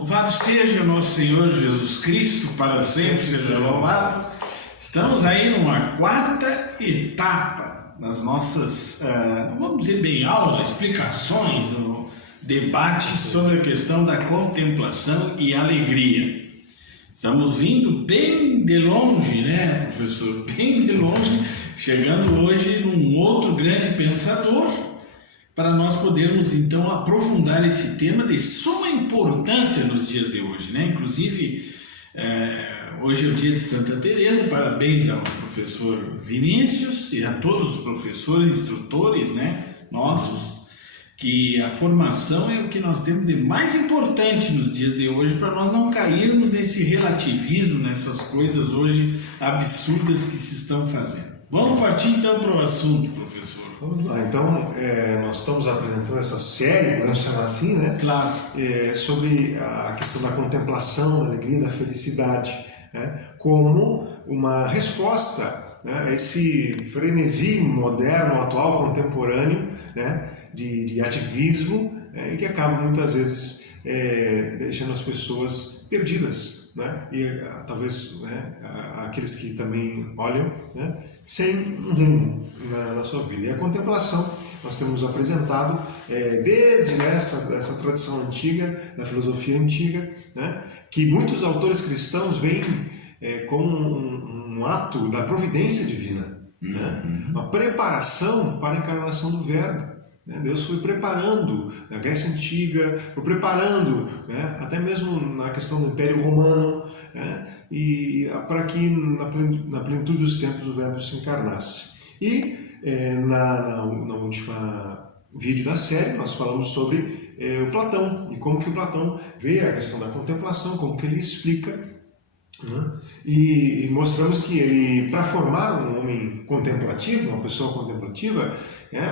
Louvado seja o nosso Senhor Jesus Cristo, para sempre seja louvado. Estamos aí numa quarta etapa das nossas, não vamos dizer bem aula, explicações, debate sobre a questão da contemplação e alegria. Estamos vindo bem de longe, né, professor? Bem de longe, chegando hoje num outro grande pensador, para nós podermos então aprofundar esse tema de suma importância nos dias de hoje, né? Inclusive, hoje é o dia de Santa Teresa. Parabéns ao professor Vinícius e a todos os professores, instrutores, né, nossos, que a formação é o que nós temos de mais importante nos dias de hoje, para nós não cairmos nesse relativismo, nessas coisas hoje absurdas que se estão fazendo. Vamos partir então para o assunto, professor. Vamos lá, então nós estamos apresentando essa série, podemos chamar assim, né? Claro. Sobre a questão da contemplação, da alegria, da felicidade, né? Como uma resposta, né, a esse frenesi moderno, atual, contemporâneo, né, de ativismo, e que acaba muitas vezes deixando as pessoas perdidas, né? E talvez, né, aqueles que também olham, né, sem um rumo na sua vida. E a contemplação nós temos apresentado desde essa tradição antiga, da filosofia antiga, né, que muitos autores cristãos veem como um ato da providência divina, né, uma preparação para a encarnação do Verbo. Deus foi preparando, na Grécia Antiga, foi preparando, né, até mesmo na questão do Império Romano, né, e para que na plenitude dos tempos o Verbo se encarnasse. E na última vídeo da série nós falamos sobre o Platão, e como que o Platão vê a questão da contemplação, como que ele explica, né, e mostramos que ele, para formar um homem contemplativo, uma pessoa contemplativa,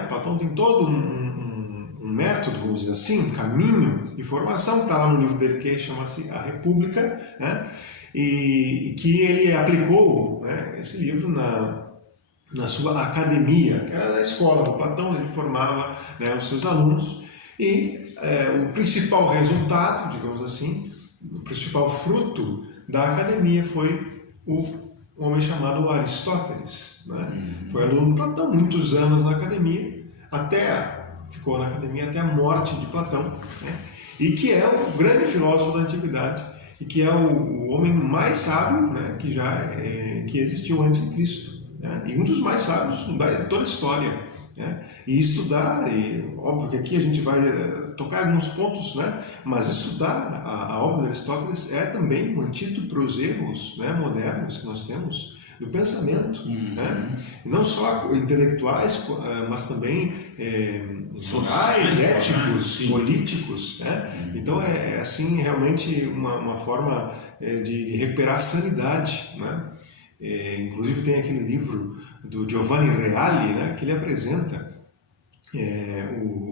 Platão tem todo um método, vamos dizer assim, um caminho de formação, que está lá no livro dele, que chama-se A República, né? E que ele aplicou, né, esse livro na sua academia, que era a escola do Platão. Ele formava, né, os seus alunos, e o principal resultado, digamos assim, o principal fruto da academia foi um homem chamado Aristóteles, né? Foi aluno de Platão, muitos anos na academia, ficou na academia até a morte de Platão, né? E que é o grande filósofo da antiguidade, e que é o homem mais sábio, né, que existiu antes de Cristo, né? E um dos mais sábios de toda a história, né? E estudar, e óbvio que aqui a gente vai tocar alguns pontos, né, mas estudar a obra de Aristóteles é também um antídoto para os erros, né, modernos que nós temos do pensamento, né? E não só intelectuais, mas também sociais, éticos, políticos, né? Então assim, realmente uma forma de recuperar a sanidade, né? Inclusive tem aquele livro do Giovanni Reale, né, que ele apresenta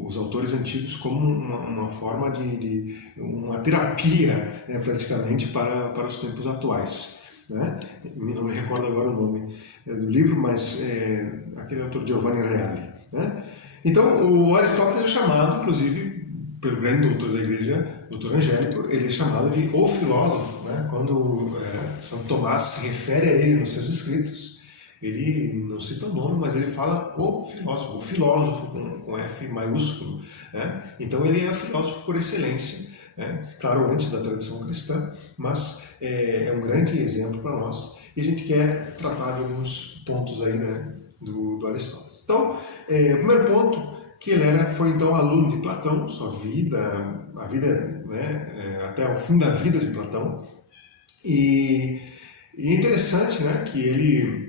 os autores antigos como uma forma de uma terapia, né, praticamente para os tempos atuais, né? Não me recordo agora o nome do livro, mas aquele autor Giovanni Reale, né? Então o Aristóteles é chamado, inclusive, pelo grande doutor da igreja, doutor Angélico, ele é chamado de o filósofo, né? Quando São Tomás se refere a ele nos seus escritos, ele não cita o nome, mas ele fala o filósofo com F maiúsculo, né? Então ele é filósofo por excelência, né? Claro, antes da tradição cristã, mas é um grande exemplo para nós, e a gente quer tratar de alguns pontos aí, né, do Aristóteles. Então, o primeiro ponto, que ele foi então aluno de Platão, a vida, né, até o fim da vida de Platão. E é interessante, né, que ele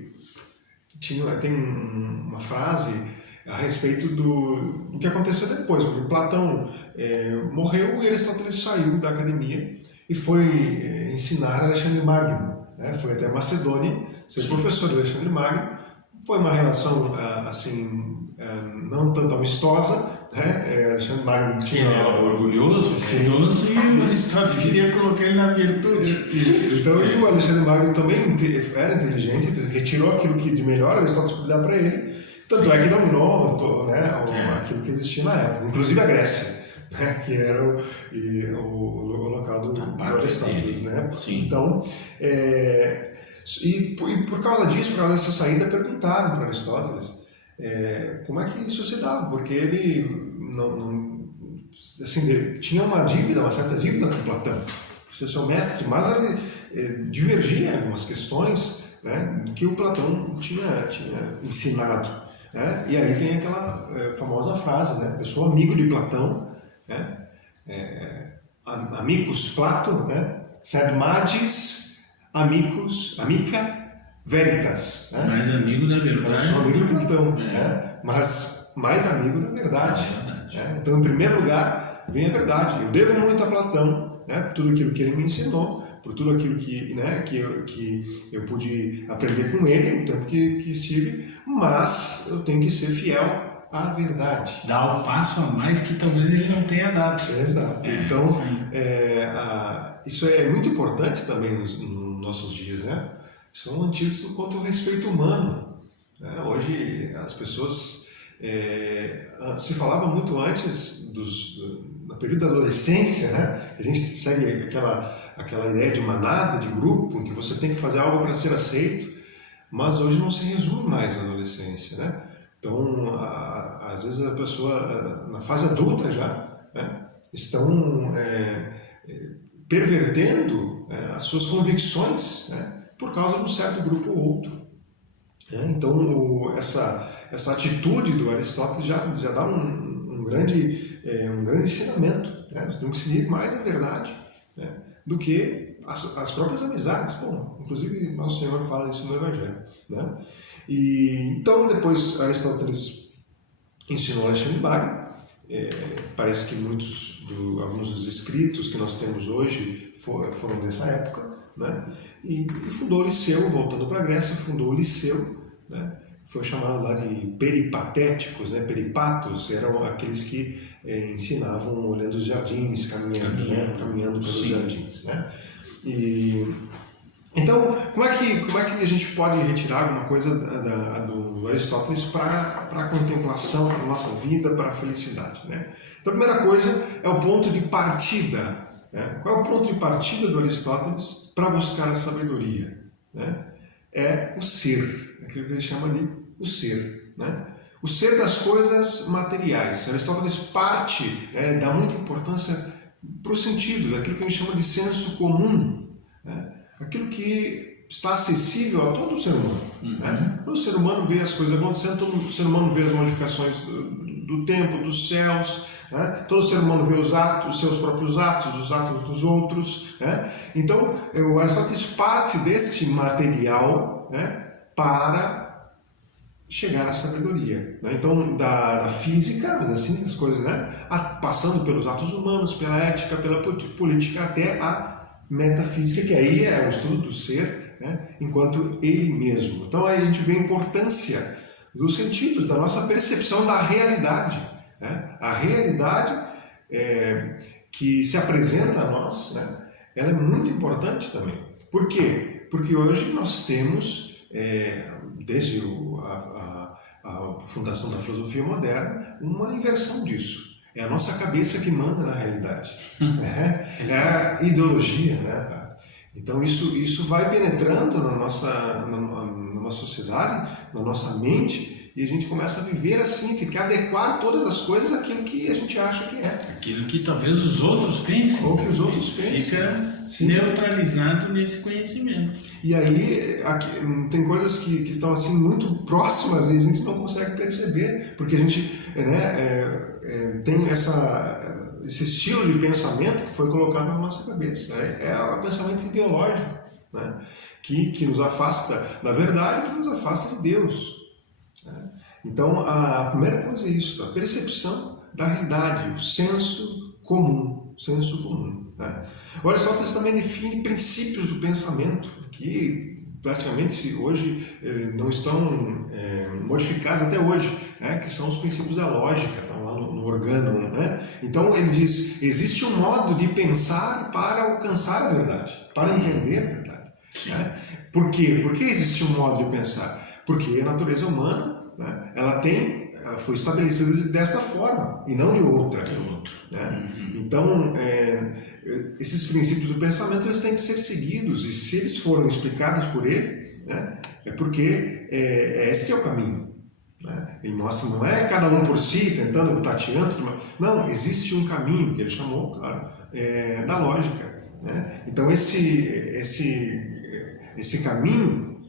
tem uma frase a respeito do que aconteceu depois, porque Platão morreu e Aristóteles saiu da academia e foi ensinar Alexandre Magno, né? Foi até Macedônia ser professor de Alexandre Magno. Foi uma relação assim, não tanto amistosa, né? Alexandre Magno tinha orgulhoso, vaidoso, e Aristóteles queria colocar ele na virtude. Então, e o Alexandre Magno também era inteligente, retirou aquilo que de melhor Aristóteles podia dar para ele, tanto é que dominou, né, aquilo que existia na época, inclusive a Grécia, né, que era o local do Aristóteles, né? Sim. Então, e por causa disso, por causa dessa saída, perguntaram para Aristóteles como é que isso se dava, porque ele assim, tinha uma certa dívida com Platão, por ser seu mestre, mas ele divergia em algumas questões, né, que o Platão tinha ensinado. Né? E aí tem aquela famosa frase, né? Eu sou amigo de Platão, né? Amicus Plato, né? Sed magis amicus, amica veritas. Né? Mais amigo da Então, eu verdade. sou amigo de Platão, né? Mas mais amigo da verdade. Né? Então, em primeiro lugar, vem a verdade. Eu devo muito a Platão, né? Por tudo aquilo que ele me ensinou, por tudo aquilo que eu pude aprender com ele no tempo que estive, mas eu tenho que ser fiel à verdade. Dá um passo a mais que talvez ele não tenha dado. Exato. Então, isso é muito importante também nos nossos dias, né? Isso é um antídoto contra o respeito humano. Né? Hoje, as pessoas... se falava muito antes no período da adolescência, né? A gente segue aquela ideia de manada, de grupo, em que você tem que fazer algo para ser aceito, mas hoje não se resume mais à adolescência, né? Então, às vezes a pessoa, na fase adulta já, né, estão pervertendo as suas convicções, né, por causa de um certo grupo ou outro. Né? Então, essa atitude do Aristóteles já dá um grande ensinamento. Né? Nós temos que seguir mais a verdade, né, do que as próprias amizades. Bom, inclusive, Nosso Senhor fala isso no Evangelho. Né? E, então, depois Aristóteles ensinou Alexandre de Magno. Parece que alguns dos escritos que nós temos hoje foram dessa época. Né? E fundou o Liceu, voltando para a Grécia, fundou o Liceu. Né? Foi chamado lá de peripatéticos, né? Peripatos, eram aqueles que ensinavam olhando os jardins, caminhando pelos jardins. Né? Então, como é que a gente pode retirar alguma coisa do Aristóteles para a contemplação, para a nossa vida, para a felicidade? Né? Então, a primeira coisa é o ponto de partida. Né? Qual é o ponto de partida do Aristóteles para buscar a sabedoria? Né? É o ser, aquilo que ele chama de o ser. Né? O ser das coisas materiais. Aristóteles parte, dá muita importância para o sentido, daquilo que a gente chama de senso comum. Né? Aquilo que está acessível a todo ser humano. Né? Todo ser humano vê as coisas acontecendo, todo ser humano vê as modificações do tempo, dos céus. Né? Todo ser humano vê os seus próprios atos, os atos dos outros. Né? Então, o Aristóteles parte deste material, né, para chegar à sabedoria. Né? Então, da física, assim, as coisas, né, passando pelos atos humanos, pela ética, pela política, até a metafísica, que aí é o estudo do ser, né, enquanto ele mesmo. Então, aí a gente vê a importância dos sentidos, da nossa percepção da realidade. Né? A realidade que se apresenta a nós, né, ela é muito importante também. Por quê? Porque hoje nós temos, desde a fundação da filosofia moderna, uma inversão disso. É a nossa cabeça que manda na realidade. É a ideologia. Né? Então isso vai penetrando na nossa sociedade, na nossa mente, e a gente começa a viver assim, tem que adequar todas as coisas àquilo que a gente acha que é. Aquilo que talvez os outros pensem. Ou que os outros pensem. Fica neutralizado nesse conhecimento. E aí tem coisas que estão assim muito próximas e a gente não consegue perceber, porque a gente tem esse estilo de pensamento que foi colocado na nossa cabeça. É o pensamento ideológico, né? que nos afasta da verdade, que nos afasta de Deus. Então, a primeira coisa é isso, a percepção da realidade, o senso comum. Né? O Aristóteles também define princípios do pensamento, que praticamente hoje não estão modificados até hoje, né? Que são os princípios da lógica, estão lá no Organon. Né? Então, ele diz, existe um modo de pensar para alcançar a verdade, para entender a verdade. Né? Por quê? Por que existe um modo de pensar? Porque a natureza humana, né, ela tem ela foi estabelecida desta forma e não de outra. Né? Então, esses princípios do pensamento eles têm que ser seguidos, e se eles foram explicados por ele, né, é porque este é o caminho. Né? Ele mostra, não é cada um por si, tentando, tateando, não, existe um caminho, que ele chamou, claro, da lógica. Né? Então, esse caminho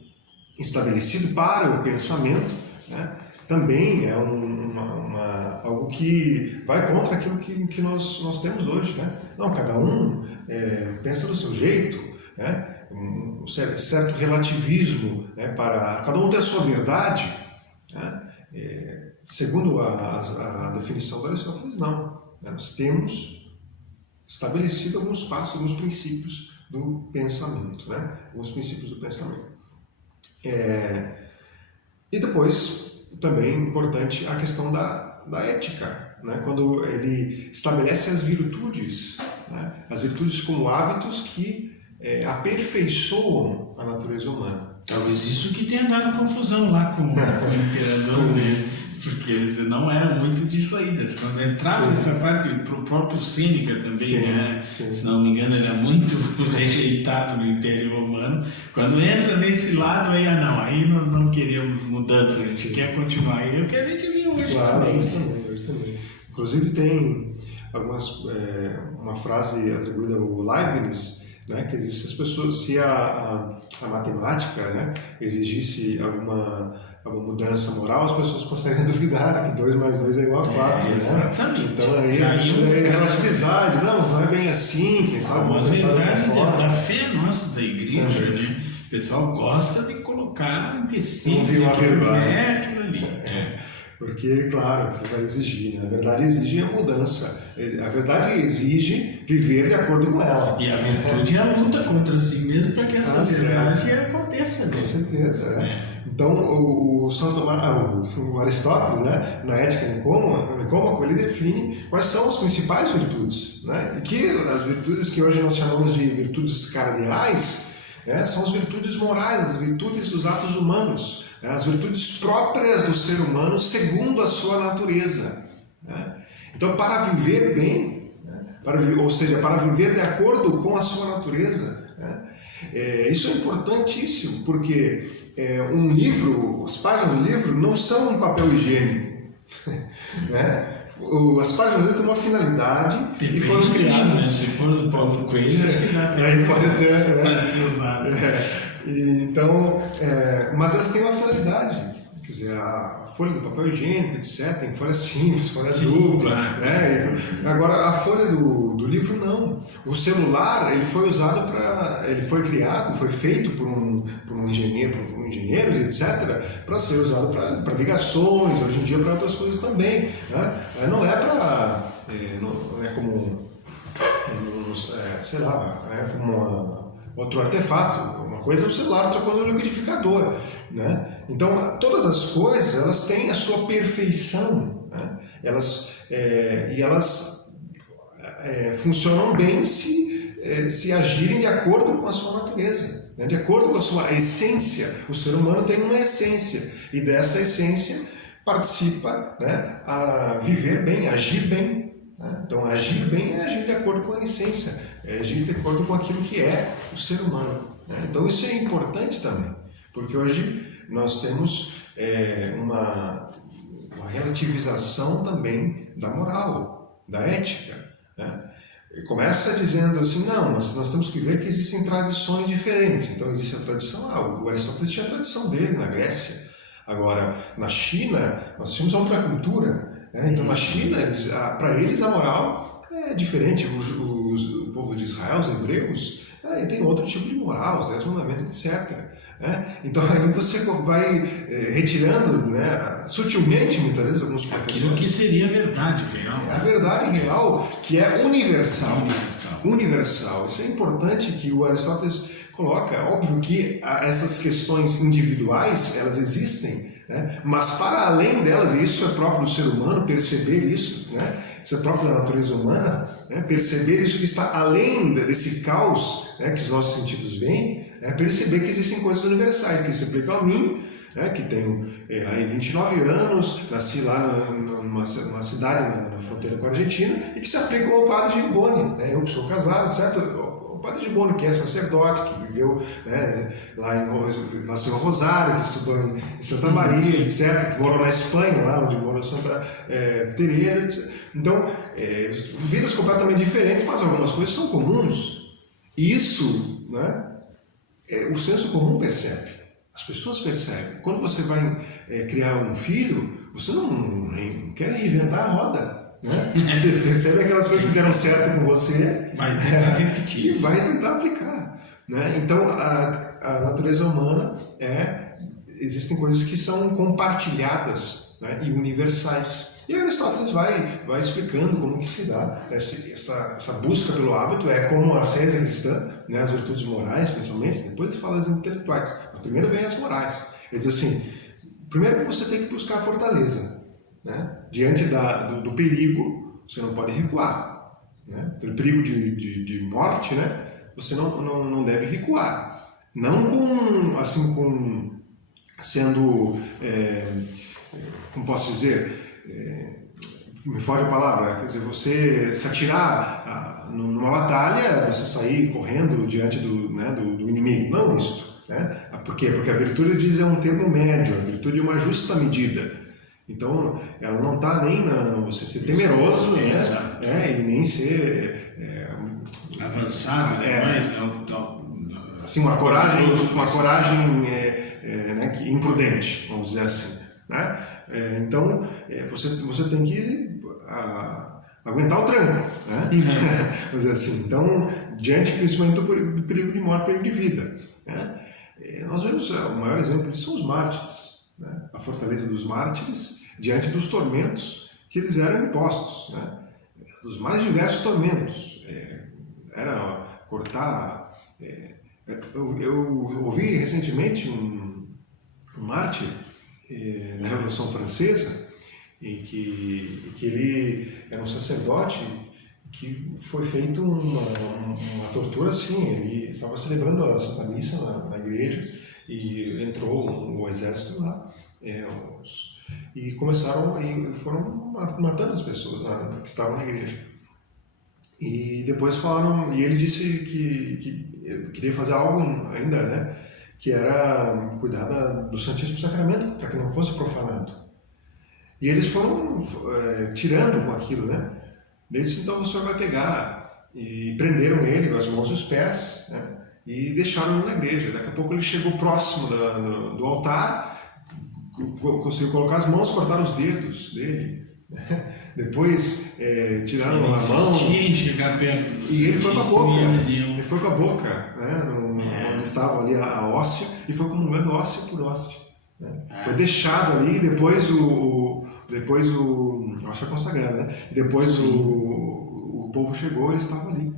estabelecido para o pensamento, né, também é algo que vai contra aquilo que nós temos hoje. Né? Não, cada um pensa do seu jeito, né? Um certo relativismo, né, para cada um ter a sua verdade. Né? Segundo a definição do Aristóteles, não. Nós temos estabelecido alguns passos, alguns princípios do pensamento. Né? Alguns princípios do pensamento. E depois, também importante a questão da ética, né? Quando ele estabelece as virtudes, né? As virtudes como hábitos que aperfeiçoam a natureza humana. Talvez isso que tenha dado confusão lá com o imperador, né? Porque eles não eram muito disso aí. Quando entrava nessa parte, o próprio Sêneca também, né? Se não me engano, era muito rejeitado no Império Romano. Quando entra nesse lado, aí nós não queremos mudança, a gente quer continuar. E é o que a gente viu hoje também. Hoje também. Inclusive tem uma frase atribuída ao Leibniz, né, que existe as pessoas, se a matemática, né, exigisse alguma mudança moral, as pessoas conseguem duvidar que 2 mais 2 é igual a 4. Exatamente. Né? Então aí a gente relativizar, não, mas não é bem assim, quem sabe a verdade da fé nossa, da igreja, né? O pessoal gosta de colocar empecilhos aquilo ali. Porque, claro, aquilo vai exigir, né? A verdade exige a mudança. A verdade exige viver de acordo com ela. E a virtude é a luta contra si mesmo para que essa verdade aconteça. Né? Com certeza. Então, o Aristóteles, né, na Ética Nicômaco, ele define quais são as principais virtudes. Né? E que as virtudes que hoje nós chamamos de virtudes cardeais, né, são as virtudes morais, as virtudes dos atos humanos. As virtudes próprias do ser humano segundo a sua natureza. Né? Então, para viver bem, né? Ou seja, para viver de acordo com a sua natureza, né? Isso é importantíssimo, porque um livro, as páginas do livro não são um papel higiênico. Né? As páginas do livro têm uma finalidade e foram criadas. Se for do Paulo Coelho, acho que dá para ser usado. Então, mas elas têm uma finalidade, quer dizer, a folha do papel higiênico, etc., tem folha simples, folha dupla, né? Então, agora a folha do livro não. O celular ele foi usado ele foi criado, foi feito por engenheiros, etc., para ser usado para ligações, hoje em dia para outras coisas também, né? Não é para, não é como, sei lá, como outro artefato. Uma coisa é o celular, outra coisa é o liquidificador, né? Então, todas as coisas, elas têm a sua perfeição, né? Elas funcionam bem se agirem de acordo com a sua natureza, né? De acordo com a sua essência. O ser humano tem uma essência, e dessa essência participa, né, a viver bem, agir bem. Então, agir bem é agir de acordo com a essência, é agir de acordo com aquilo que é o ser humano. Então, isso é importante também, porque hoje nós temos uma relativização também da moral, da ética. Né? E começa dizendo assim, não, mas nós temos que ver que existem tradições diferentes. Então, existe a tradição, o Aristóteles tinha a tradição dele na Grécia. Agora, na China, nós tínhamos outra cultura. Então, na China, para eles a moral é diferente. O povo de Israel, os hebreus, tem outro tipo de moral, os 10 mandamentos, etc. Então, aí você vai retirando, né, sutilmente, muitas vezes, alguns professores. Aquilo que seria a verdade real. A verdade real, que é universal. Universal. Isso é importante que o Aristóteles coloca. Óbvio que essas questões individuais, elas existem, né? Mas para além delas, e isso é próprio do ser humano, perceber isso, né? Isso é próprio da natureza humana, né? Perceber isso que está além desse caos, né, que os nossos sentidos veem, né? Perceber que existem coisas universais que se aplicam a mim, né, que tenho aí 29 anos, nasci lá numa cidade na fronteira com a Argentina, e que se aplicam ao padre Gibboni, né? Eu que sou casado, certo? O padre Gibboni, que é sacerdote, que viveu, né, nasceu em Rosário, que estudou em Santa Maria, etc., que morou na Espanha, lá onde morou Santa Teresa, etc. Então, vidas completamente diferentes, mas algumas coisas são comuns. Isso, né, o senso comum percebe, as pessoas percebem. Quando você vai criar um filho, você não quer reinventar a roda. Né? Você percebe aquelas coisas que deram certo com você, vai tentar repetir e vai tentar aplicar. Né? Então, a natureza humana existem coisas que são compartilhadas, né, e universais. E Aristóteles vai explicando como que se dá essa busca pelo hábito, como a ciência cristã, né, as virtudes morais, principalmente. Depois ele fala das intelectuais, mas primeiro vem as morais. Ele diz assim: primeiro você tem que buscar a fortaleza. Né? Diante do perigo, você não pode recuar. Né? Pelo perigo de morte, né? Você não deve recuar. Não sendo, como posso dizer, me foge a palavra, quer dizer, você se atirar numa batalha, você sair correndo diante do inimigo. Não isso. Né? Por quê? Porque a virtude, diz, é um termo médio, a virtude é uma justa medida. Então, ela não está nem na você ser temeroso, né? E nem ser avançado, né? Assim, uma coragem né, imprudente, vamos dizer assim. Né? Então, você tem que aguentar o tranco, né? Vamos dizer assim. Então, diante principalmente do perigo de morte, perigo de vida. Né? Nós vemos o maior exemplo disso são os mártires. Né? A fortaleza dos mártires diante dos tormentos que eles eram impostos, né? Dos mais diversos tormentos. Era cortar... eu ouvi recentemente um mártir da Revolução Francesa, em que ele era um sacerdote, que foi feita uma tortura assim. Ele estava celebrando a Santa Missa na igreja e entrou o exército lá, e foram matando as pessoas que estavam na igreja. E depois falaram, e ele disse que queria fazer algo ainda, né, que era cuidar do Santíssimo Sacramento, para que não fosse profanado. E eles foram tirando com aquilo, né? Disse: então o senhor vai pegar, e prenderam ele com as mãos e os pés, né? E deixaram-no na igreja. Daqui a pouco ele chegou próximo do altar, conseguiu colocar as mãos, cortaram os dedos dele. Depois tiraram a mão e ele foi com a boca. Ele foi com a boca, né, onde estava ali a hóstia, e foi comungando hóstia por hóstia. Né? Foi deixado ali. Depois o hóstia consagrada, né? Depois o povo chegou, ele estava ali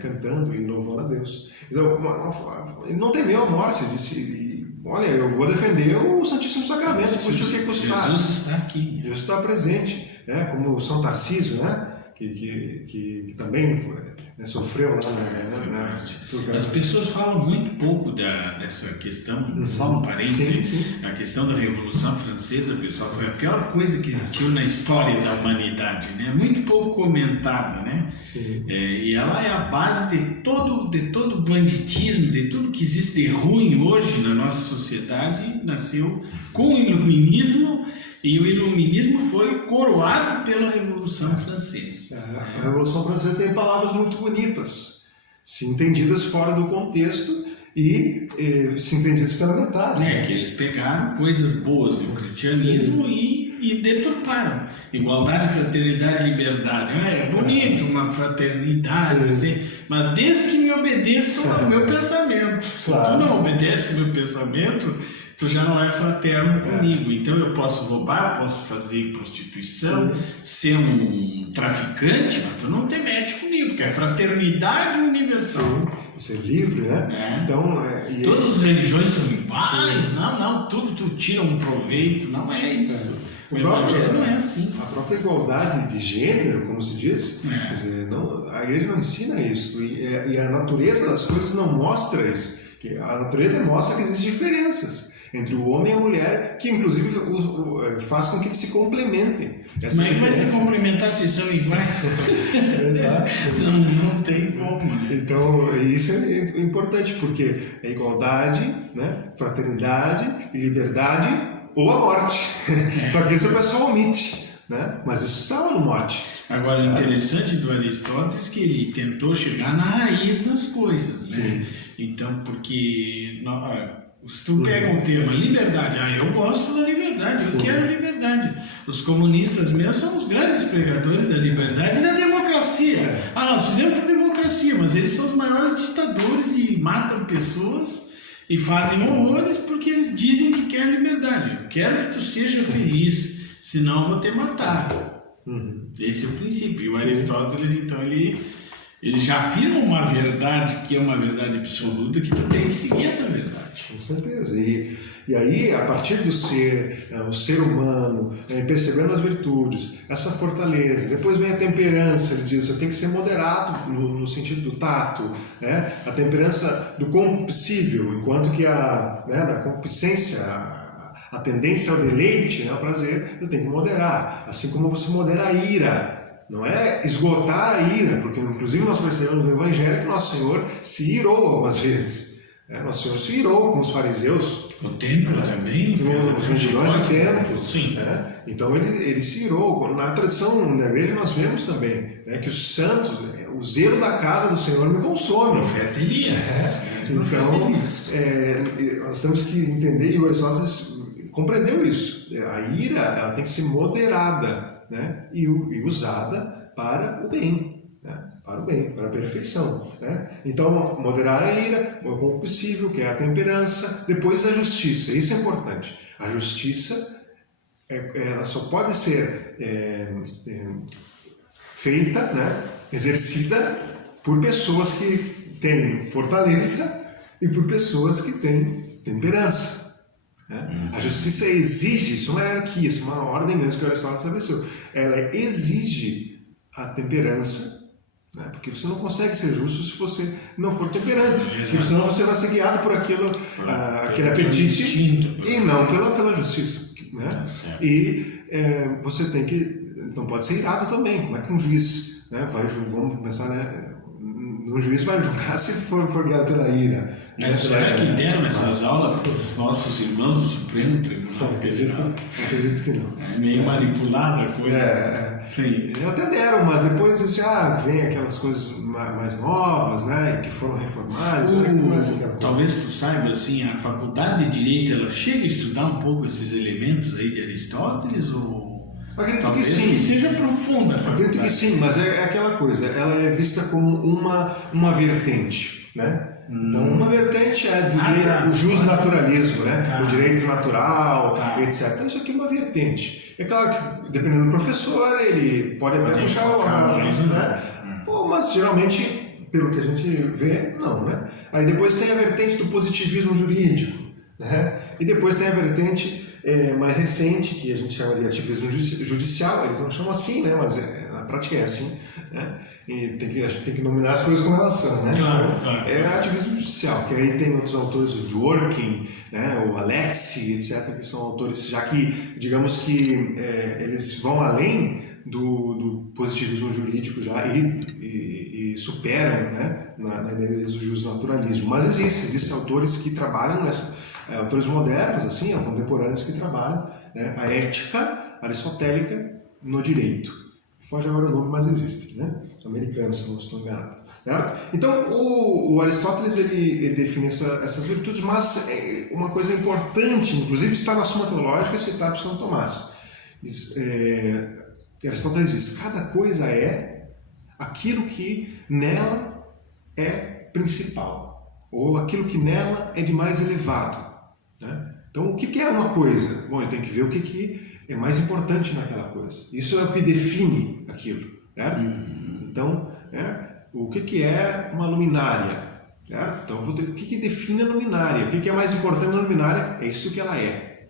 cantando e louvando a Deus. Então, ele não temeu a morte, disse: olha, eu vou defender o Santíssimo Sacramento, custe o que custar. Jesus está aqui. Jesus está presente, né? Como São Tarcísio, né? Que também sofreu lá As pessoas falam muito pouco dessa questão, só um parênteses, sim. A questão da Revolução Francesa, pessoal, foi a pior coisa que existiu na história da humanidade, né? Muito pouco comentada, né? Sim. E ela é a base de todo banditismo, de tudo que existe de ruim hoje na nossa sociedade. Nasceu com o Iluminismo, e o Iluminismo foi coroado pela Revolução Francesa. A Revolução Francesa tem palavras muito bonitas, se entendidas fora do contexto e se entendidas pela metade. Que eles pegaram coisas boas do cristianismo e deturparam. Igualdade, fraternidade, liberdade. É bonito uma fraternidade, assim, mas desde que me obedeçam ao meu pensamento. Se tu não obedece ao meu pensamento, tu já não é fraterno comigo. Então eu posso roubar, eu posso fazer prostituição, ser um traficante, mas tu não te mete comigo, porque é fraternidade universal. Ser livre, né? Então, todas as religiões são iguais. Não, tudo tu tira um proveito. Não é isso. O Evangelho não é assim. A própria igualdade de gênero, como se diz, quer dizer, a igreja não ensina isso. E a natureza das coisas não mostra isso. A natureza mostra que existem diferenças entre o homem e a mulher, que inclusive faz com que eles se complementem. Como é que vai se complementar se são iguais? Exato. Não tem como, né? Então, isso é importante, porque é igualdade, né? Fraternidade e liberdade ou a morte. Só que isso o pessoal omite, né? Mas isso está no mote. Agora, o interessante do Aristóteles é que ele tentou chegar na raiz das coisas, né? Sim. Então, porque se tu pega um tema, liberdade, eu gosto da liberdade, eu quero liberdade. Os comunistas mesmo são os grandes pregadores da liberdade e da democracia. Nós fizemos por democracia, mas eles são os maiores ditadores e matam pessoas e fazem horrores porque eles dizem que querem liberdade. Eu quero que tu seja feliz, senão eu vou te matar. Esse é o princípio. E o Aristóteles, então, ele já afirma uma verdade que é uma verdade absoluta, que tu tem que seguir essa verdade. Com certeza. E aí, a partir do ser, o ser humano, percebendo as virtudes, essa fortaleza, depois vem a temperança, ele diz, eu tenho que ser moderado no sentido do tato, né? A temperança do concupiscível, enquanto que da concupiscência, a tendência ao deleite, né, ao prazer, eu tenho que moderar. Assim como você modera a ira. Não é esgotar a ira, porque inclusive nós percebemos no Evangelho que Nosso Senhor se irou algumas vezes. Nosso Senhor se irou com os fariseus. O templo também. Os vigilões do templo. Sim. Então ele se irou. Na tradição da igreja nós vemos também que os santos, o zelo da casa do Senhor me consome. Profeta Elias. Então, nós temos que entender, e o Aristóteles compreendeu isso. A ira ela tem que ser moderada, né? E usada para o bem, né? Para o bem, para a perfeição, né? Então, moderar a ira, o concupiscível, que é a temperança, depois a justiça. Isso é importante. A justiça ela só pode ser feita, né? Exercida por pessoas que têm fortaleza e por pessoas que têm temperança. A justiça exige, isso é uma hierarquia, isso é uma ordem mesmo que o Aristóteles estabeleceu. Ela exige a temperança, né? Porque você não consegue ser justo se você não for temperante, porque senão você vai ser guiado por aquele apetite e não pela justiça, né? E você tem que, não pode ser irado também. Como é que um juiz, né, vamos pensar, né, um juiz vai julgar se for guiado pela ira. Será que deram essas aulas para os nossos irmãos do Supremo Tribunal Federal? Acredito que não. É meio manipulada a coisa. Sim. Até deram, mas depois vem aquelas coisas mais novas, né, que foram reformadas. Talvez tu saiba, assim, a faculdade de Direito, ela chega a estudar um pouco esses elementos aí de Aristóteles ou... Acredito que sim. Que seja profunda. Acredito que sim, mas é aquela coisa, ela é vista como uma vertente, né? Então, uma vertente é do direito, o jusnaturalismo, né? O direito natural, etc. Isso aqui é uma vertente. É claro que, dependendo do professor, ele pode até puxar o né? Mas, geralmente, pelo que a gente vê, não, né? Aí depois tem a vertente do positivismo jurídico, né? E depois tem a vertente mais recente, que a gente chama de ativismo judicial, eles não chamam assim, né? Mas na prática é assim, né? E a gente tem que nominar as coisas como elas são, né? Claro. É ativismo judicial, que aí tem outros autores, o Dworkin, né? O Alexi, etc., que são autores, já que, digamos que eles vão além do positivismo jurídico já e superam, né, na ideia do justnaturalismo. Mas existem autores que trabalham autores modernos, assim, contemporâneos que trabalham, né, a ética aristotélica no direito. Foge agora o nome, mas existe, né? Americano, se não estou enganado. Certo? Então, o Aristóteles ele define essas virtudes, mas uma coisa importante, inclusive está na Suma Teológica, é citar por São Tomás. Aristóteles diz: cada coisa é aquilo que nela é principal, ou aquilo que nela é de mais elevado, né? Então, o que é uma coisa? Bom, eu tenho que ver o que é mais importante naquela coisa. Isso é o que define aquilo, certo? Então, o que é uma luminária, certo? Então, o que define a luminária? O que é mais importante na luminária? É isso que ela é.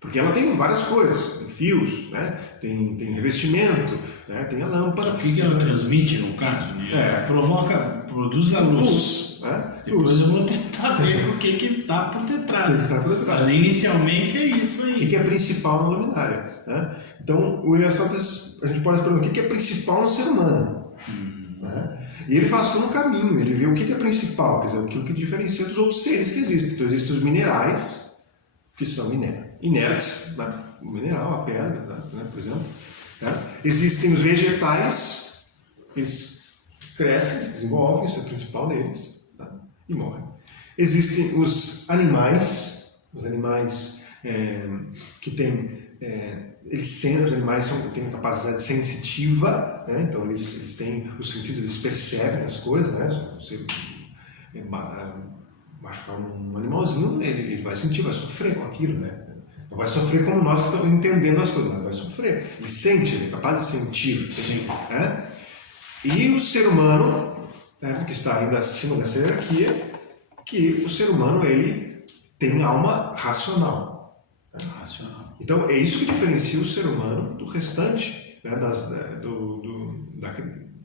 Porque ela tem várias coisas, tem fios, né? tem revestimento, né? Tem a lâmpada. O que ela transmite, no caso? Né? Produz a luz. Né? Depois eu vou tentar a ver com o que está por detrás. Tá por detrás. Mas inicialmente é isso aí. O que é principal na luminária? Né? Então, o Aristóteles, a gente pode se perguntar o que é principal no ser humano. Né? E ele faz todo um caminho, ele vê o que é principal, quer dizer, aquilo que diferencia dos outros seres que existem. Então, existem os minerais, que são inertes, né? O mineral, a pedra, né? Por exemplo. Né? Existem os vegetais, eles crescem, se desenvolvem, isso é o principal deles, tá? E morrem. Existem os animais que têm, os animais têm capacidade sensitiva, né? Então eles têm os sentidos, eles percebem as coisas, né? Se você machucar um animalzinho, ele vai sentir, vai sofrer com aquilo, né? Não vai sofrer como nós que estamos entendendo as coisas, mas vai sofrer. Ele sente, ele é capaz de sentir. Sim. Né? E o ser humano, certo, que está ainda acima dessa hierarquia, que o ser humano ele tem alma racional. Né? Racional. Então é isso que diferencia o ser humano do restante, né,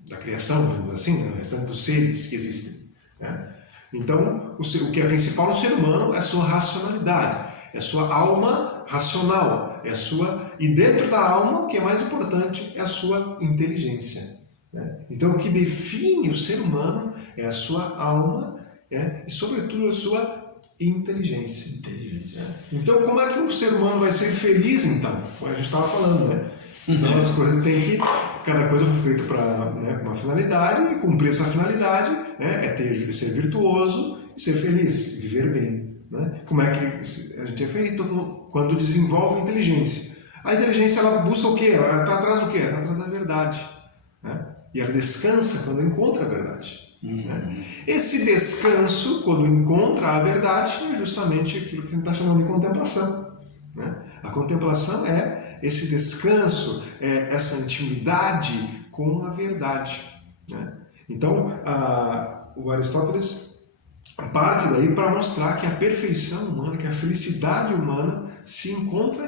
da criação, digamos assim, né, do restante dos seres que existem. Né? Então o que é principal no ser humano é a sua racionalidade, é a sua alma racional, e dentro da alma o que é mais importante é a sua inteligência. Né? Então o que define o ser humano é a sua alma, e sobretudo a sua inteligência. Então como é que o ser humano vai ser feliz então? Como a gente estava falando, né? Então as coisas têm que, cada coisa foi feita para, né, uma finalidade, e cumprir essa finalidade, né, é ser virtuoso e ser feliz, viver bem. Né? Como é que a gente é feliz? Então, quando desenvolve inteligência. A inteligência ela busca o quê? Ela está atrás do quê? Ela está atrás da verdade. Né? E ela descansa quando encontra a verdade. Né? Esse descanso, quando encontra a verdade, é justamente aquilo que a gente está chamando de contemplação. Né? A contemplação é esse descanso, é essa intimidade com a verdade. Né? Então, o Aristóteles parte daí para mostrar que a perfeição humana, que a felicidade humana se encontra,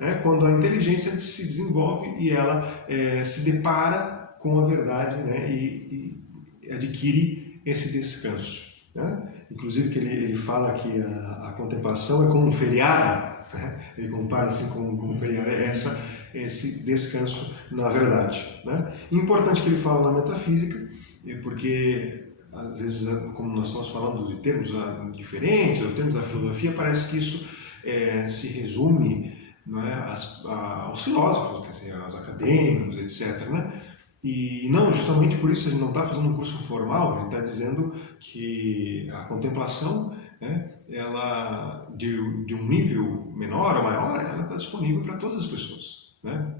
né, quando a inteligência se desenvolve e ela se depara com a verdade, né, e adquire esse descanso. Né? Inclusive que ele fala que a contemplação é como um feriado, né? Ele compara assim com um feriado, esse descanso na verdade. Né? Importante que ele fala na metafísica, porque às vezes, como nós estamos falando de termos diferentes, ou termos da filosofia, parece que isso se resume, né, aos filósofos, quer dizer, aos acadêmicos, etc. Né? E não, justamente por isso a gente não está fazendo um curso formal, a gente está dizendo que a contemplação, né, ela, de um nível menor ou maior, ela está disponível para todas as pessoas. Né?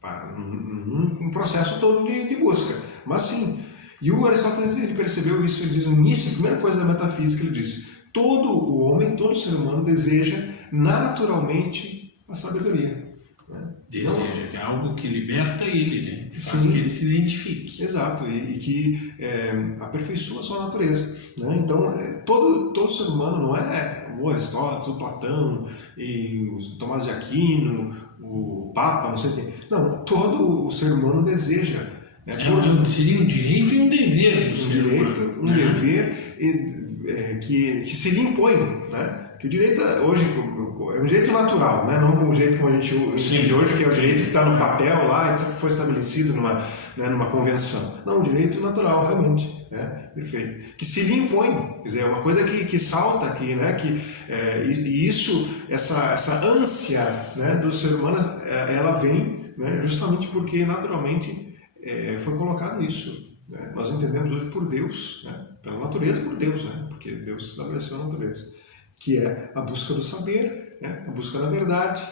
Para um processo todo de busca. Mas sim. E o Aristóteles ele percebeu isso, ele diz no início, a primeira coisa da metafísica, ele disse: todo o homem, todo ser humano deseja naturalmente a sabedoria. Né? Deseja, que é algo que liberta ele, né? Faz que ele se identifique. Exato, e que aperfeiçoa a sua natureza. Né? Então, todo ser humano não é o Aristóteles, o Platão, e o Tomás de Aquino, o Papa, não sei quem. Não, todo o ser humano deseja. Seria um direito e um dever. Um dever que se lhe impõe, né? Que o direito hoje é um direito natural, né? Não como o jeito como a gente entende hoje, que é o direito que está no papel lá, que foi estabelecido numa convenção. Não, o direito natural, realmente, né? Perfeito. Que se lhe impõe, quer dizer, é uma coisa que salta aqui, né? E isso, essa ânsia, né, do ser humano, ela vem, né, justamente porque naturalmente foi colocado isso. Né? Nós entendemos hoje por Deus, né? Pela natureza por Deus, né? Porque Deus estabeleceu a natureza, que é a busca do saber, né? A busca da verdade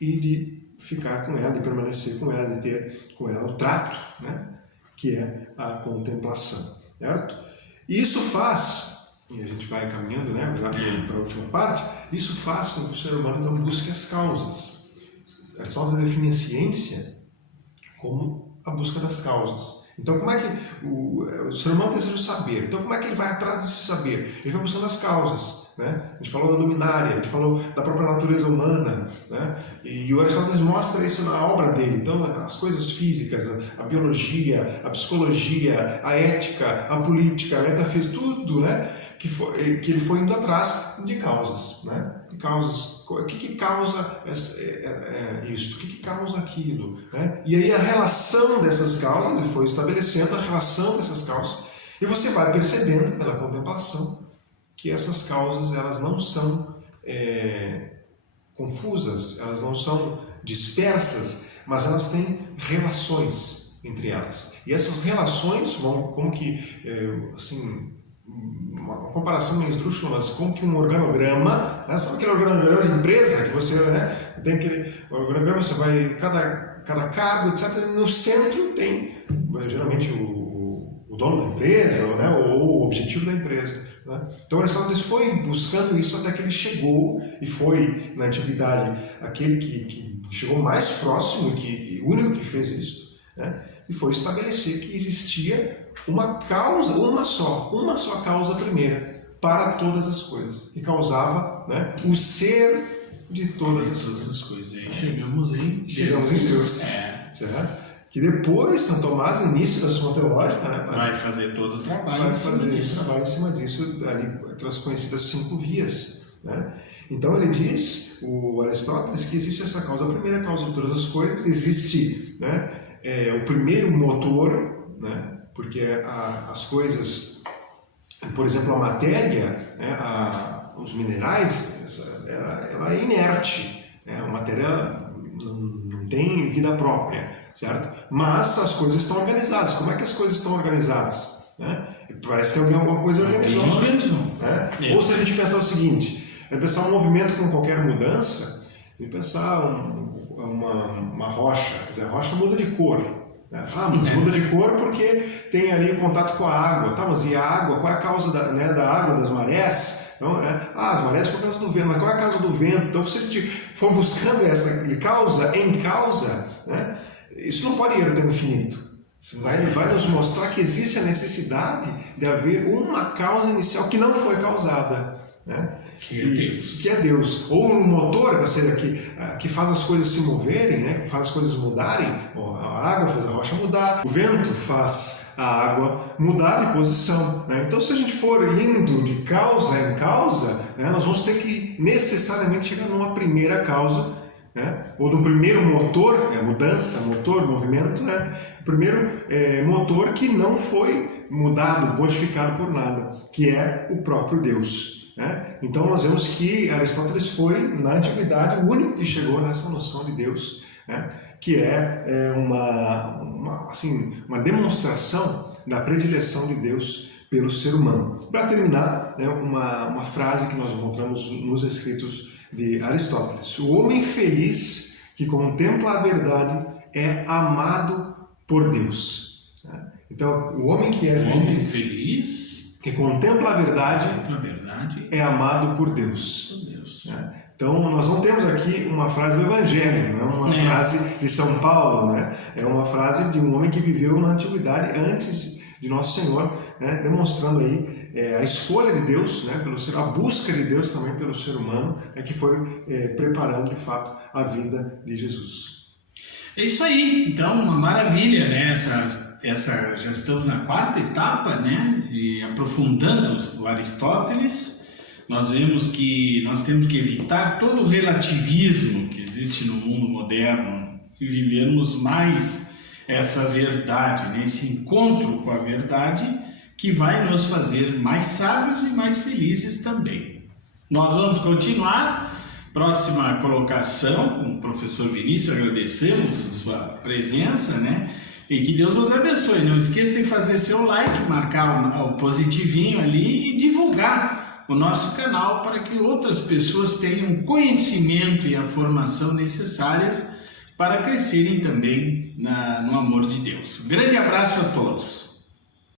e de ficar com ela, de permanecer com ela, de ter com ela o trato, né? Que é a contemplação, certo? E isso faz, e a gente vai caminhando, né, já para a última parte, isso faz com que o ser humano então busque as causas. Aristóteles define a ciência como a busca das causas. Então, como é que o ser humano deseja o saber? Então, como é que ele vai atrás desse saber? Ele vai buscando as causas. Né? A gente falou da luminária, a gente falou da própria natureza humana. Né? E o Aristóteles mostra isso na obra dele. Então, as coisas físicas, a biologia, a psicologia, a ética, a política, a metafísica, tudo, né? que ele foi indo atrás de causas, né? De causas. O que causa isso? O que causa aquilo? Né? E aí a relação dessas causas, ele foi estabelecendo a relação dessas causas, e você vai percebendo pela contemplação que essas causas elas não são confusas, elas não são dispersas, mas elas têm relações entre elas. E essas relações vão como que, assim, uma comparação meio esdrúxula, mas como que um organograma, né? Sabe aquele organograma de empresa que você, né, tem aquele organograma, você vai, cada cargo, etc. E no centro tem, geralmente, o dono da empresa, né, ou o objetivo da empresa. Né? Então Aristóteles foi buscando isso até que ele chegou, e foi, na antiguidade, aquele que chegou mais próximo, e o único que fez isso, né? E foi estabelecer que existia uma causa, uma só causa primeira para todas as coisas, que causava, né, o ser de todas as coisas. Aí chegamos em Deus. Certo? Que depois São Tomás, no início da sua teológica, né, vai fazer todo o trabalho, vai fazer o trabalho em cima disso, ali, aquelas conhecidas 5 vias. Né? Então ele diz, o Aristóteles, que existe essa causa, a primeira causa de todas as coisas, existe, né, o primeiro motor, né, porque as coisas, por exemplo, a matéria, né, os minerais, ela é inerte, né, a matéria não tem vida própria, certo? Mas as coisas estão organizadas. Como é que as coisas estão organizadas? Né? Parece que alguma coisa organizou. Né? Ou se a gente pensar o seguinte, pensar um movimento com qualquer mudança, e pensar uma rocha, quer dizer, a rocha muda de cor. Né? Mas muda de cor porque tem ali contato com a água. Tá, mas e a água? Qual é a causa da água, das marés? Então, as marés por causa do vento, mas qual é a causa do vento? Então, se a gente for buscando essa de causa em causa, né, isso não pode ir até o infinito. Ele vai nos mostrar que existe a necessidade de haver uma causa inicial que não foi causada. Né? Que é Deus. Ou um motor, ou seja, que faz as coisas se moverem, né? Que faz as coisas mudarem. A água faz a rocha mudar, o vento faz a água mudar de posição. Né? Então, se a gente for indo de causa em causa, né, nós vamos ter que necessariamente chegar numa primeira causa, né? Ou de um primeiro motor, mudança, motor, movimento, né? O primeiro motor que não foi mudado, modificado por nada, que é o próprio Deus. Né? Então nós vemos que Aristóteles foi, na antiguidade, o único que chegou nessa noção de Deus, né? Que é uma demonstração da predileção de Deus pelo ser humano. Para terminar, né, uma frase que nós encontramos nos escritos de Aristóteles: o homem feliz que contempla a verdade é amado por Deus. Então, o homem que é feliz, que contempla a verdade, é amado por Deus. Então, nós não temos aqui uma frase do Evangelho, não é uma frase de São Paulo, né? É uma frase de um homem que viveu na antiguidade antes de Nosso Senhor, né? Demonstrando aí a escolha de Deus, né? A busca de Deus também pelo ser humano, que foi preparando de fato a vida de Jesus. É isso aí, então, uma maravilha, né? Já estamos na 4ª etapa, né? E aprofundando o Aristóteles, nós vemos que nós temos que evitar todo o relativismo que existe no mundo moderno e vivermos mais essa verdade, né? Esse encontro com a verdade que vai nos fazer mais sábios e mais felizes também. Nós vamos continuar. Próxima colocação com o professor Vinícius, agradecemos a sua presença, né? E que Deus nos abençoe. Não esqueça de fazer seu like, marcar o positivinho ali e divulgar o nosso canal para que outras pessoas tenham conhecimento e a formação necessárias para crescerem também no amor de Deus. Um grande abraço a todos.